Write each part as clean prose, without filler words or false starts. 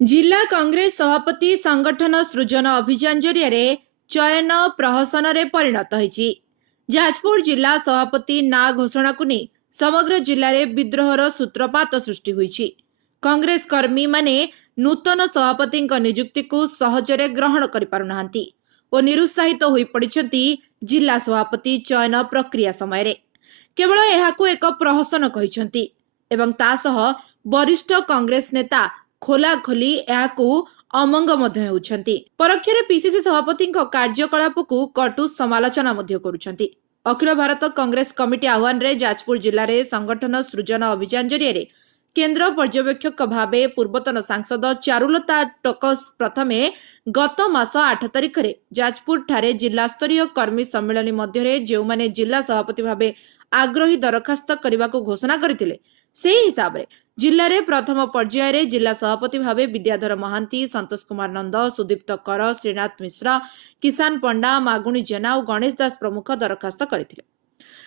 जिला कांग्रेस सभापति संगठन सृजन अभियान जरिया चयन प्रहसन रे परिणत होईछि। जाजपुर जिला सभापति ना घोषणा को नहीं समग्र जिले में विद्रोहर सूत्रपात सृष्टि होईछि। कांग्रेस कर्मी माने नूतन सभापति नियुक्ति को सहजरे ग्रहण करि पारुनाहांती और निरुत्साहित होई पड़िछंती। जिला सभापति चयन प्रक्रिया समय रे केवल एहाकू एक प्रहसन कहिछंती एवं तासह वरिष्ठ कांग्रेस नेता खोला खोली एहाकू अमंग मध्य होउछंती। परोक्षरे पीसीसी सभापति कार्यकलाप को कटु समालोचना मध्य करुछंती। अखिल भारत कांग्रेस कमिटी आह्वान रे जाजपुर जिले में संगठन सृजन अभियान जरिया केंद्र पर्यवेक्षक भावे पूर्वतन सांसद चारुलता टकस प्रथमे गत मास 8 तारिख रे जाजपुर ठारे जिला स्तरीय कर्मी सम्मेलन मध्य जो माने जिला सभापति भावे आग्रही दरखास्त करने को घोषणा करथिले से हिसाब रे जिले में प्रथम पर्याय रे जिला सभापति भावे विद्याधर महांती, संतोष कुमार नंद, सुदीप्त कर, श्रीनाथ मिश्र, किसान पंडा, मागुणी जेना और गणेश दास प्रमुख दरखास्त करथिले।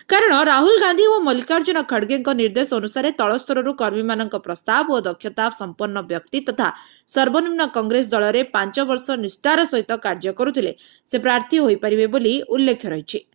कारण राहुल गांधी और मल्लिकार्जुन खड़गे निर्देश अनुसार तल स्तर कर्मी मान प्रस्ताव और दक्षता संपन्न व्यक्ति तथा सर्वनिम्न कांग्रेस दल में 5 वर्ष निष्ठार सहित कार्य करुथिले से प्रार्थी होई परिबे बोली उल्लेख रही।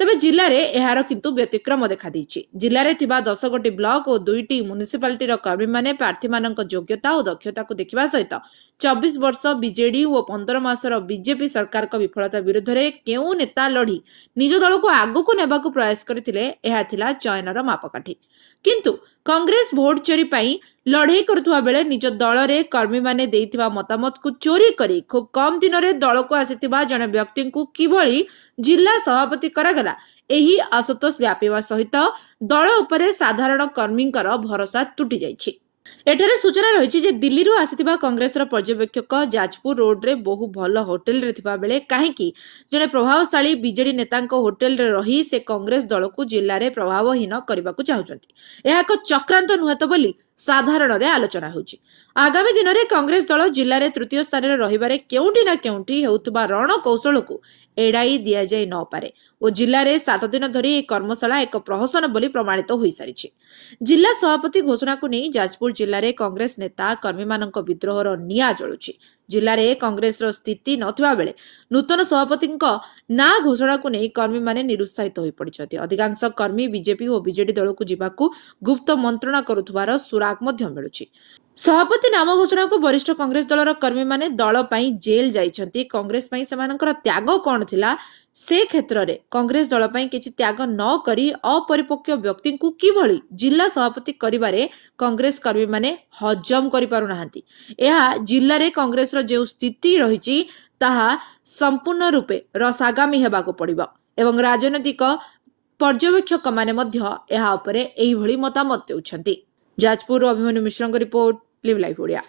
तबे जिले में यार किंतु व्यतिक्रम देखा देछि। जिले में थिबा 10 गोटी ब्लॉक और 2टी म्युनिसिपालिटी कर्मी माने प्रार्थी मानक योग्यता और दक्षता को देखिबा सहित 24 वर्ष बीजेडी और 15 मासर बीजेपी सरकार को विफलता विरुद्ध रे केउ नेता लड़ी निज दल को आगु को नेबा को प्रयास करथिले एहा थिला चयनर मापकाठी। किंतु कांग्रेस भोट चोरी पाई लड़ाई करुवा बेले निज दल रे कर्मी माने देइथिबा मतामत को चोरी करी खूब कम दिन रे दल को आसीथिबा जने व्यक्ति को किभली जिला सभापति करागला एही असतोष व्यापीवा सहित दल उपरे साधारण कर्मींकर भरोसा तुटी जाइछि। एठारे सूचना रही जे दिल्ली रू आसीथिबा कांग्रेस पर्यवेक्षक जाजपुर रोड रे बहु भल होटेल रे थिबा बेले काहेकि जने प्रभावशाली बीजेडी नेतांको होटेल रे रही से कांग्रेस दल को जिल्ला रे प्रभावहीन करबा को चाहुचंती। एहा एक चक्रांत नुहे तो बोली साधारण रे आलोचना होउची। आगामी दिन रे कांग्रेस दल जिल्ला रे तृतीय स्थान रे रहिबारे केउंठी ना केउंठी हेउतबा रण कौशल को एड़ाई दिया जाय न पारे और जिले में 7 दिन धरी कर्मशाला एक प्रहसन बोली प्रमाणित हो सारी। जिला सभापति घोषणा को नहीं जाजपुर जिले में कांग्रेस नेता कर्मी मानक विद्रोहर निआ जलुछि। जिले में कांग्रेस स्थिति नथिबा बेले नूतन सभापति ना घोषणा को नहीं कर्मी माने निरुत्साहित हो पड़िछथि। अधिकांश कर्मी बीजेपी और बीजेडी दल को जीवाकू गुप्त मंत्रणा करुथबार सुराग मध्य मिलुछि। सभापति नाम घोषणा को वरिष्ठ कांग्रेस दलर कर्मी माने दल पाई जेल जाइछंती। कांग्रेस पाई सेमानकर त्याग कोन थिला से क्षेत्र रे कांग्रेस दल पाई किछि त्याग न करी अपरिपक्व व्यक्ति को किभली जिला सभापति करिबारे कांग्रेस कर्मी माने हजम करि पारु नाहंती। एहा जिल्ला रे कांग्रेस रो जे स्थिति रहिछि ताहा संपूर्ण रूपे रसागामी हेबाको पड़िबो एवं राजनैतिक पर्यवेक्षक माने मध्य एहा उपरे एही भली मतामत देउछंती। जाजपुर अभिमन्यु मिश्रଙ୍କ रिपोर्ट लिव लाइव ओडिया।